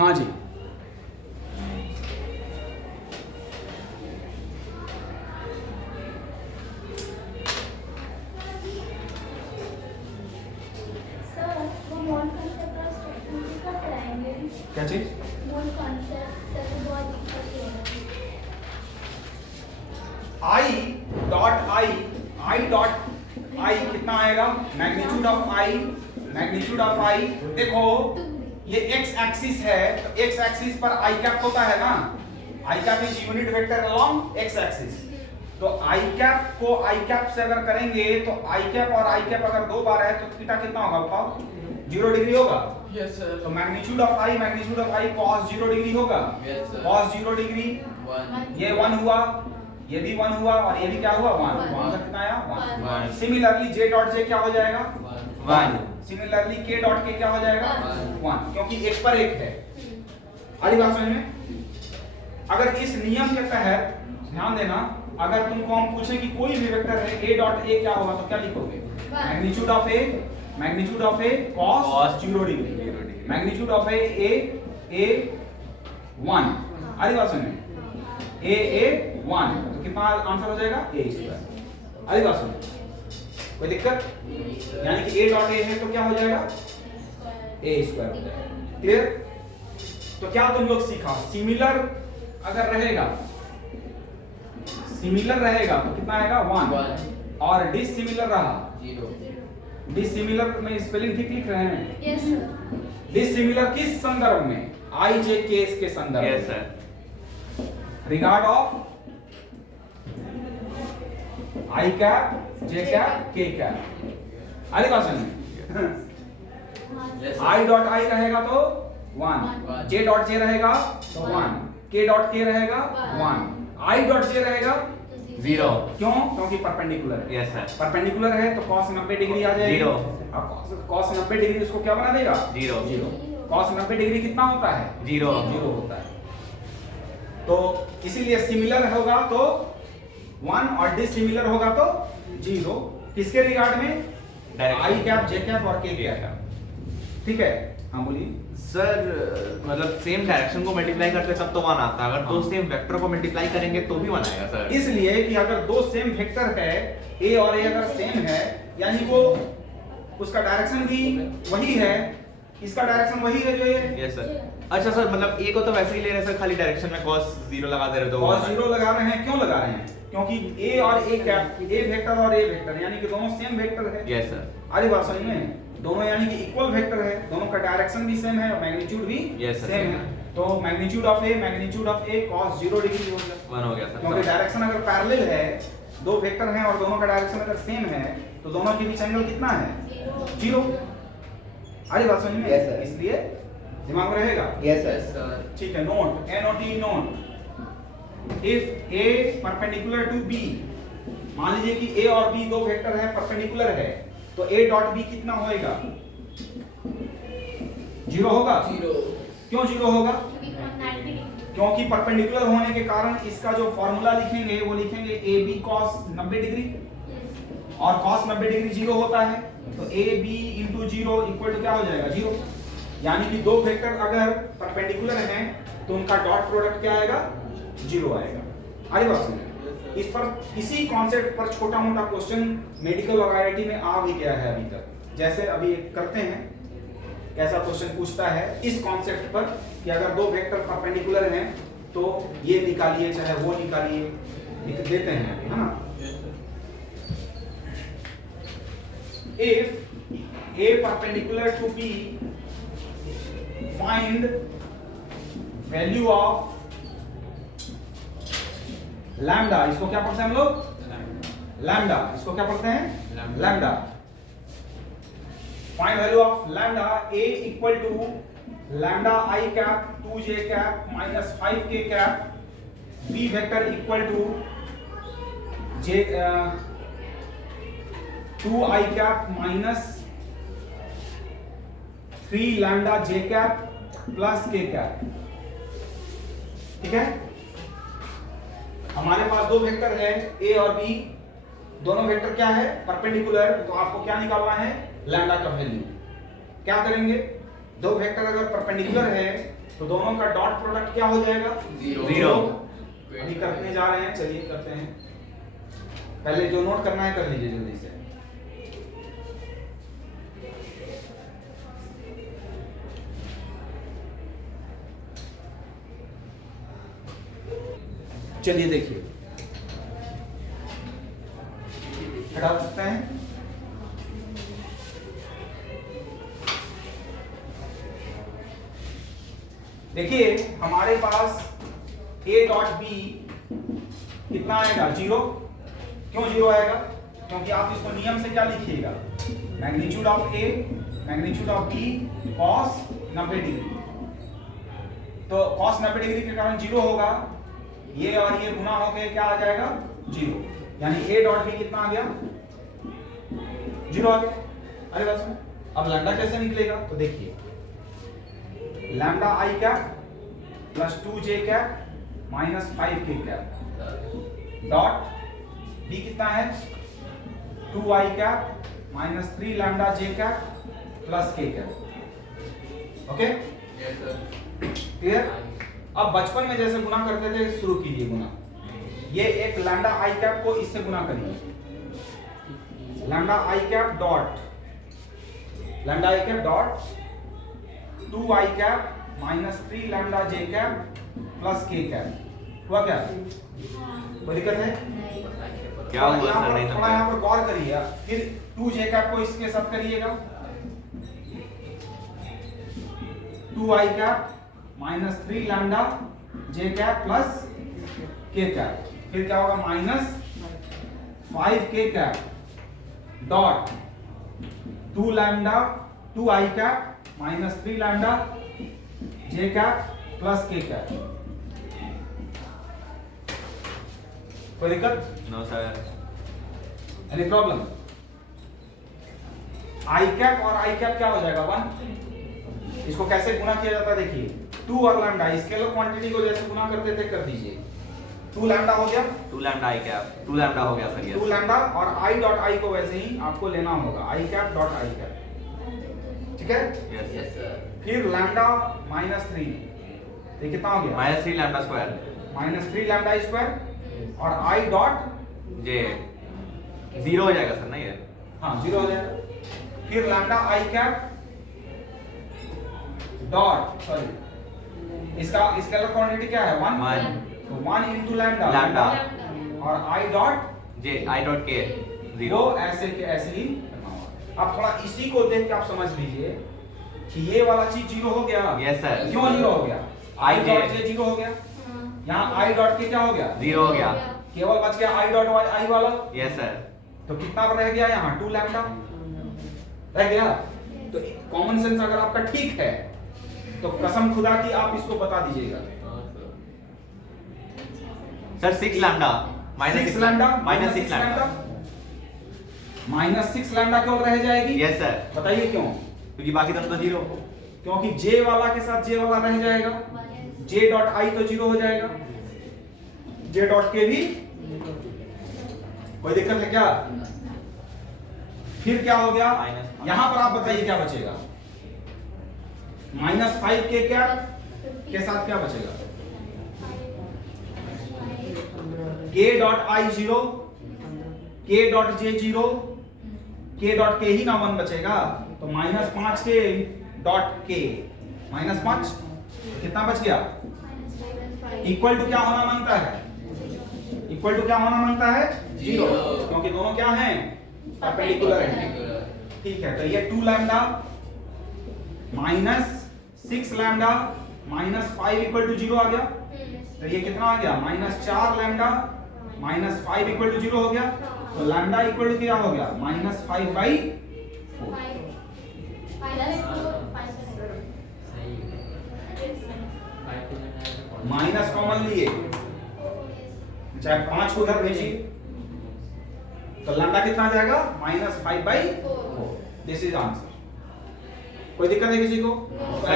हाँ जी, क्या चीज? आई डॉट आई कितना आएगा? मैग्नीट्यूड ऑफ आई देखो ये एक्स एक्सिस है, तो एक्स एक्सिस पर आई कैप होता है ना, I cap is unit vector along X axis. तो आई कैप को आई कैप से अगर करेंगे तो आई कैप और आई कैप अगर दो बार है तो थीटा कितना होगा बताओ? 0 डिग्री होगा। Yes sir. तो magnitude of I cos 0 degree होगा। Yes sir. cos 0 डिग्री 1 ये 1 हुआ, ये भी 1 हुआ और ये भी क्या हुआ? 1 का कितना आया? 1। सिमिलरली j डॉट j क्या हो जाएगा? 1। सिमिलरली k डॉट k क्या हो जाएगा? 1, क्योंकि एक पर एक है। आगे बात समझ में? अगर इस नियम के तहत ध्यान देना, अगर तुमको हम पूछे कि कोई भी वेक्टर है a डॉट a क्या होगा तो क्या लिखोगे? Magnitude of a cos 0 degree, magnitude of a 1। आगे बात समझ में? a 1 तो कितना आंसर हो जाएगा? a square. आगे बात समझ में? कोई दिक्कत? यानी कि a डॉट a है तो क्या हो जाएगा? a स्क्वायर हो जाएगा। क्लियर? तो क्या तुम लोग सीखा? सिमिलर अगर रहेगा, सिमिलर रहेगा तो कितना आएगा? 1 और डिसिमिलर रहा 0। डिसिमिलर में स्पेलिंग ठीक लिख रहे हैं? Yes sir. डिसिमिलर किस संदर्भ में? आई जे केस के संदर्भ में। Yes sir. Regard of I cap J cap के कैप। आगे बात समझ? आई डॉट आई रहेगा तो 1, जे डॉट जे रहेगा तो 1, के डॉट के रहेगा 1, आई डॉट जे रहेगा 0। क्यों? क्योंकि परपेंडिकुलर है। Yes sir. परपेंडिकुलर है तो cos 90 डिग्री आ जाएगी। 0। अब cos 90 डिग्री उसको क्या बना देगा? 0। 0। cos 90 डिग्री कितना होता है? 0। 0 होता है। तो इसीलिए सिमिलर होगा तो 1 और डिसिमिलर होगा तो 0। किसके रिगार्ड में? आई कैप जे कैप और के कैप। ठीक है, हाँ बोलिए सर। मतलब सेम डायरेक्शन को मल्टीप्लाई करते तब तो 1 आता है, अगर दो सेम वेक्टर को मल्टीप्लाई करेंगे तो भी 1 आएगा सर। इसलिए कि अगर दो सेम वेक्टर है a और a अगर सेम है यानी वो उसका डायरेक्शन भी वही है, इसका डायरेक्शन वही है जो ये। Yes sir. अच्छा सर, मतलब a को तो वैसे ही ले रहे हैं सर, खाली डायरेक्शन में cos 0 लगा दे रहे तो cos 0 लगा रहे हैं। क्यों लगा रहे हैं? क्योंकि a और a कैप, a वेक्टर और a वेक्टर यानी कि दोनों सेम वेक्टर है। Yes sir. आगे बात समझ में? दोनों यानी कि इक्वल वेक्टर है, दोनों का डायरेक्शन भी सेम है और मैग्नीट्यूड भी Yes, sir, सेम same है। तो magnitude of a cos 0 degree हो गया। 1 हो गया सर। क्योंकि डायरेक्शन अगर पैरेलल है, दो वेक्टर हैं और दोनों का डायरेक्शन अगर सेम है तो दोनों के बीच एंगल कितना है? 0। आगे बात समझ में? Yes, sir. इसलिए दिमाग में रहेगा। Yes yes sir. सर। ठीक है, note NOT note. If a perpendicular to b, मान लीजिए कि a और b दो वेक्टर है, परपेंडिकुलर है, तो a डॉट b कितना होएगा? 0 होगा। 0। क्यों 0 होगा? क्योंकि परपेंडिकुलर होने के कारण इसका जो फॉर्मूला लिखेंगे वो लिखेंगे AB cos 90 डिग्री और cos 90 डिग्री 0 होता है, तो AB into 0 इक्वल टू क्या हो जाएगा? 0। यानी कि दो वेक्टर अगर परपेंडिकुलर हैं तो उनका डॉट प्रोडक्ट क्या आएगा? 0 आएगा। आगे बात समझिए। इस पर इसी कॉन्सेप्ट पर छोटा मोटा क्वेश्चन मेडिकल और IIT में आ भी गया है अभी तक। जैसे अभी करते हैं, कैसा क्वेश्चन पूछता है इस कॉन्सेप्ट पर कि अगर दो वेक्टर परपेंडिकुलर हैं तो ये निकालिए चाहे वो निकालिए, लिख देते हैं अभी, है ना? If A perpendicular to B, find value of lambda. इसको क्या पढ़ते हैं हम लोग? लैम्डा। इसको क्या पढ़ते हैं? Lambda. Find value of lambda A equal to lambda I cap 2j cap minus 5k cap B vector equal to j 2i cap minus 3 lambda j cap plus k cap. ठीक है, हमारे पास दो vector है a और b, दोनों vector क्या है? Perpendicular. तो आपको क्या निकालना है? लैम्डा का वैल्यू। क्या करेंगे? दो वेक्टर अगर परपेंडिकुलर है तो दोनों का डॉट प्रोडक्ट क्या हो जाएगा? जीरो। अभी करने जा रहे हैं, चलिए करते हैं। पहले जो नोट करना है कर लीजिए जल्दी से। चलिए देखिए, हटा सकते हैं। देखिए हमारे पास a डॉट बी कितना आएगा? जीरो। क्यों जीरो आएगा? क्योंकि आप इसको नियम से क्या लिखिएगा? Magnitude of a magnitude of b cos 90 degree. तो cos 90 डिग्री के कारण जीरो होगा, ये और ये गुना होके क्या आ जाएगा? जीरो। यानी a डॉट बी कितना आ गया? जीरो आ गया। अरे बस में अब लैम्डा कैसे निकलेगा? तो देखिए lambda I cap plus 2j cap minus 5k cap dot b कितना है? 2i cap minus 3 lambda j cap plus k cap. Okay clear? अब बचपन में जैसे गुना करते थे शुरू कीजिए गुना। ये एक लैम्डा आई कैप को इससे गुना करिए, lambda I cap dot 2i cap minus 3 lambda j cap plus k cap. हुआ क्या? कोई दिक्कत है? क्या हुआ सर? नहीं थोड़ा यहाँ पर गौर करिए। फिर 2j कैप को इसके साथ करिएगा, 2i cap minus 3 lambda j cap plus k cap. फिर क्या होगा? Minus 5k cap dot 2i cap minus 3 lambda j cap plus k cap. कोई दिक्कत? No sir. Any problem? i cap और i कैप क्या हो जाएगा? 1। इसको कैसे गुना किया जाता है देखिए, 2 और लैम्डा स्केलर क्वांटिटी को जैसे गुना करते थे कर दीजिए। 2 लैम्डा हो गया, 2 लैम्डा आई कैप, 2 लैम्डा हो गया सर ये। 2 लैम्डा और i डॉट i को वैसे ही आपको लेना होगा, i cap dot i cap. ठीक है? Yes sir. फिर लैम्डा माइनस 3, ये कितना हो गया? Minus 3 lambda square minus 3 lambda square और i डॉट जे जीरो हो जाएगा सर ना ये? हाँ जीरो हो जाएगा। फिर lambda i cap dot sorry इसका स्केलर क्वांटिटी क्या है? 1। तो 1 इनटू लैम्डा लैम्डा और i dot J I dot के जीरो। वो ऐसे के ऐसे ही करना होगा। अब थोड़ा इसी को देख के आप समझ लीजिए कि ये वाला चीज जीरो हो गया। Yes sir. क्यों जीरो हो गया? i I dot j zero हो गया, यहाँ i डॉट के क्या हो गया? जीरो हो गया। केवल बच गया i डॉट i वाला। Yes sir. तो कितना रह गया यहाँ? 2 लैम्डा रह गया। तो कॉमन सेंस अगर आपका ठीक है तो कसम खुदा की आप इसको बता दीजिएगा। Sir 6 lambda minus 6 lambda minus 6 lambda. Minus 6 lambda क्यों रह जाएगी? Yes sir. बताइए क्यों? क्योंकि बाकी सब तो जीरो। क्योंकि j वाला के साथ j वाला रह जाएगा, j डॉट i तो जीरो हो जाएगा, j डॉट k भी। कोई दिक्कत है क्या? फिर क्या हो गया? माइनस यहां पर आप बताइए क्या बचेगा? माइनस 5k क्या के साथ क्या बचेगा? k dot i zero, k dot j zero, k dot k ही ना 1 बचेगा। तो minus 5k dot k minus 5 कितना बच गया? इक्वल टू क्या होना मांगता है? इक्वल टू क्या होना मांगता है? जीरो, क्योंकि दोनों क्या हैं? परपेंडिकुलर हैं। ठीक है, तो ये 2 lambda minus 6 lambda minus 5 equal to zero आ गया। तो ये कितना आ गया? Minus 4 lambda minus 5 equal to zero हो गया। तो लैम्डा इक्वल टू क्या हो गया? माइनस 5/4। माइनस कॉमन लिए, चाहे 5 को उधर भेजिए तो लैम्डा कितना आ जाएगा? माइनस 5/4। This is answer. कोई दिक्कत है किसी को?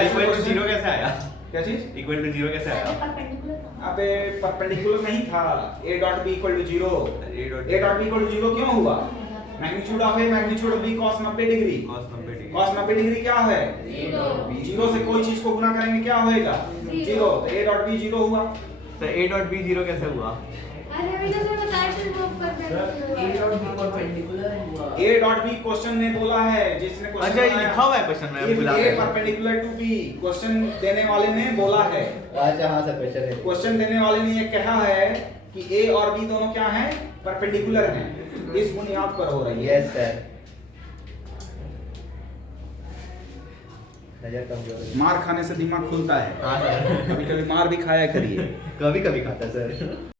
इक्वल टू जीरो कैसे आया? क्या चीज? इक्वल टू जीरो कैसे आया? अबे परपेंडिकुलर नहीं था। a dot b equal to zero. A a dot b equal to zero क्यों हुआ? Magnitude of a magnitude of b cos 90 degree. cos 90 degree. cos 90 degree क्या है? जीरो से कोई चीज को गुना करेंगे क्या होएगा? जीरो। तो a डॉट b जीरो हुआ। तो a डॉट b जीरो कैसे हुआ? अरे अभी तो सर बताया था वो a डॉट b क्वेश्चन ने बोला है, जिसने क्वेश्चन अच्छा, ये लिखा हुआ है क्वेश्चन में, if a perpendicular to b, question देने वाले ने बोला है। अच्छा हाँ सर क्वेश्चन है। क्वेश्चन देने वाले ने ये कहा है कि a और b दोनों क्या हैं? परपेंडिकुलर हैं। इस बुनियाद पर हो रही है। Yes sir. नजर कमजोर है। मार खाने से दिमाग खुलता है। हाँ सर, कभी कभी मार भी खाया करिए। कभी कभी खाता सर।